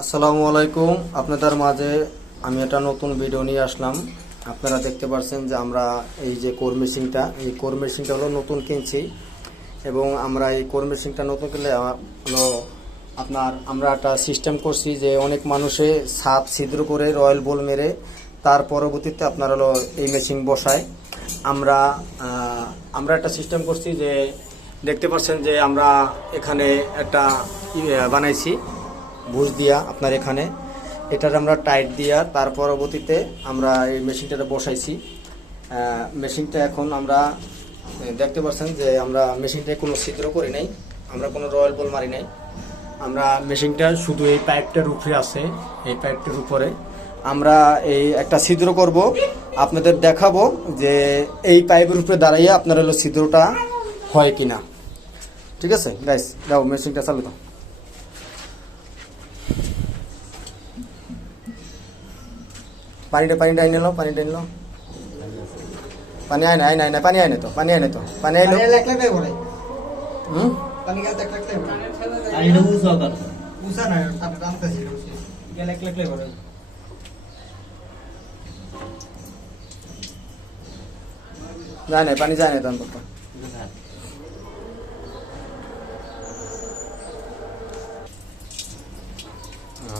আসসালামু আলাইকুম। আপনাদের মাঝে আমি একটা নতুন ভিডিও নিয়ে আসলাম। আপনারা দেখতে পাচ্ছেন যে আমরা এই যে কোর মেশিনটা হলো নতুন কিনছি এবং আমরা এই কোর মেশিনটা নতুন কিনলে হলো আমরা একটা সিস্টেম করছি যে অনেক মানুষে ছাদ ছিদ্র করে রয়্যাল বল মেরে তার পরবর্তীতে আপনার হলো এই মেশিন বসায়। আমরা একটা সিস্টেম করছি যে দেখতে পাচ্ছেন যে আমরা এখানে একটা বানাইছি বুশ দিয়া আপনার এখানে এটার আমরা টাইট দিয়া তার পরবর্তীতে আমরা এই মেশিনটা বসাইছি। মেশিনটা এখন আমরা দেখতে পাচ্ছেন যে আমরা মেশিনটায় কোনো ছিদ্র করি নাই, আমরা কোনো রয়্যাল বল মারি নাই। আমরা মেশিনটা শুধু এই পাইপটার উপরে আছে, এই পাইপটার উপরে আমরা এই একটা ছিদ্র করব, আপনাদের দেখাবো যে এই পাইপের উপরে দাঁড়াইয়া আপনার হলো ছিদ্রটা হয় কিনা। ঠিক আছে গাইস, দাও মেশিনটা চালু দাও। পানিটা আইনে লো, পানি আইনে লো, পানি আয় না পানি আয় না তো, পানি আইলো পানি গাল দেখ লাগলে আইনো উসা কর উসা না আপনি টানতেছি গেল এক লাগলে করে যায় না, পানি যায় না তো অন্তত।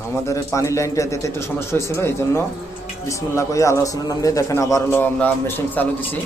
আমাদের পানির লাইনটা দিতে একটু সমস্যা হয়েছিল, এই জন্য বিসমিল্লাহ কই আল্লাহ রাসূলের নাম দিয়ে দেখেন আবার হলো আমরা মেশিন চালু দিছি।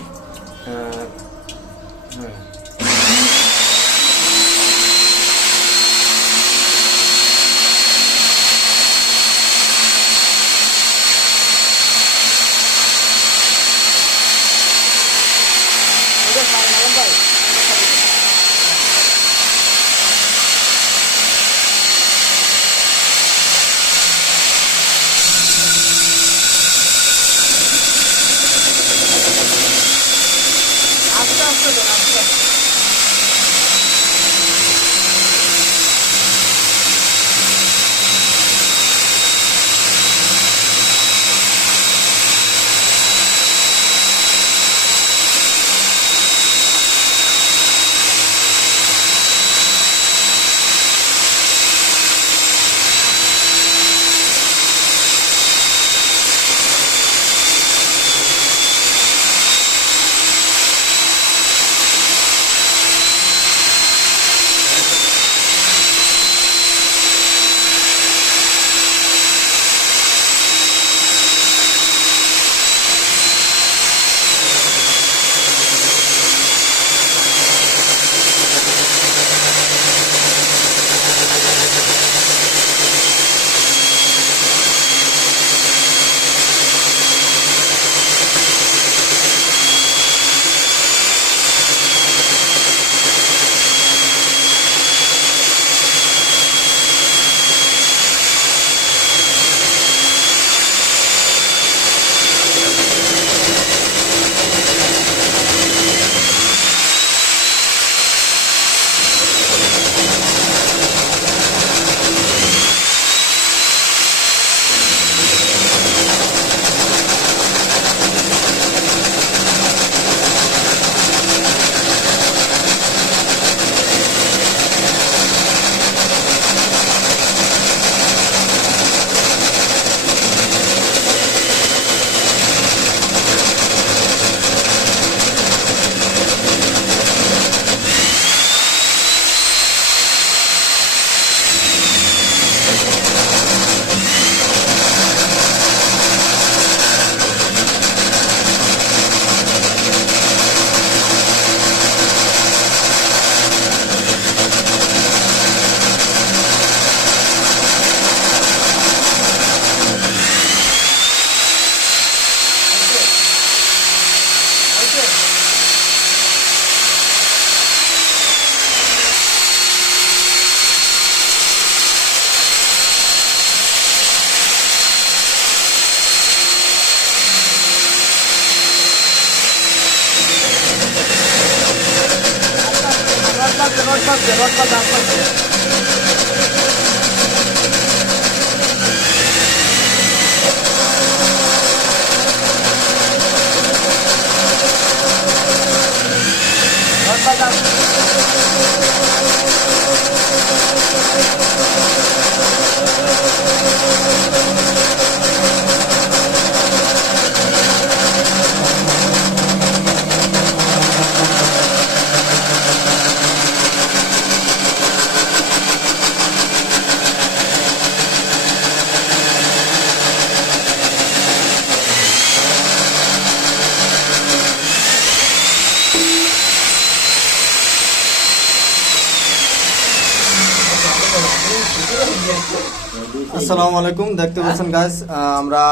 আসসালামু আলাইকুম, দেখতে পাচ্ছেন গাইস, আমরা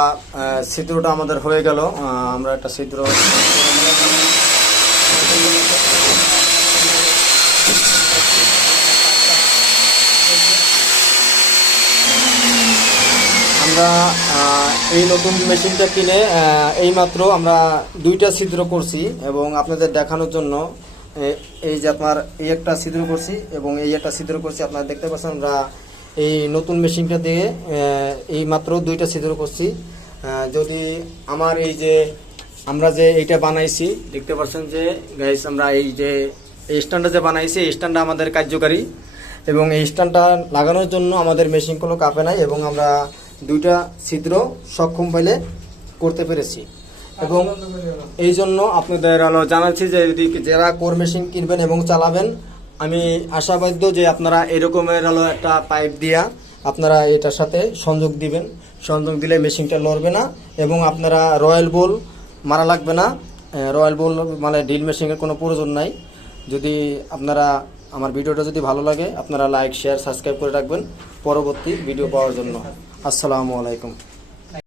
ছিদ্রটা আমাদের হয়ে গেল। আমরা একটা ছিদ্র আমরা এই নতুন মেশিনটা কিনে এইমাত্র আমরা 2টা ছিদ্র করছি এবং আপনাদের দেখানোর জন্য এই যে আপনার এই একটা ছিদ্র করছি এবং এই একটা ছিদ্র করছি। আপনারা দেখতে পাচ্ছেন আমরা এই নতুন মেশিনটা দিয়ে এই মাত্র 2টা ছিদ্র করছি। যদি আমার এই যে আমরা যে এইটা বানাইছি, দেখতে পাচ্ছেন যে গাইস, আমরা এই যে এই স্ট্যান্ডটা যে বানাইছি, এই স্ট্যান্ডটা আমাদের কার্যকারী এবং এই স্ট্যান্ডটা লাগানোর জন্য আমাদের মেশিন কোনো কাঁপে নাই এবং আমরা 2টা ছিদ্র সক্ষম পাইলে করতে পেরেছি। এবং এই জন্য আপনাদের জানাচ্ছি যে যদি যারা কোর মেশিন কিনবেন এবং চালাবেন, আমি আশাবাদ্য যে আপনারা এরকমের একটা পাইপ দিয়া আপনারা এটার সাথে সংযোগ দিবেন। সংযোগ দিলে মেশিনটা লড়বে না এবং আপনারা রয়্যাল বোল মারা লাগবে না। রয়্যাল বোল মানে ড্রিল মেশিনের কোনো প্রয়োজন নাই। যদি আপনারা আমার ভিডিওটা যদি ভালো লাগে, আপনারা লাইক, শেয়ার, সাবস্ক্রাইব করে রাখবেন পরবর্তী ভিডিও পাওয়ার জন্য। আসসালামু আলাইকুম।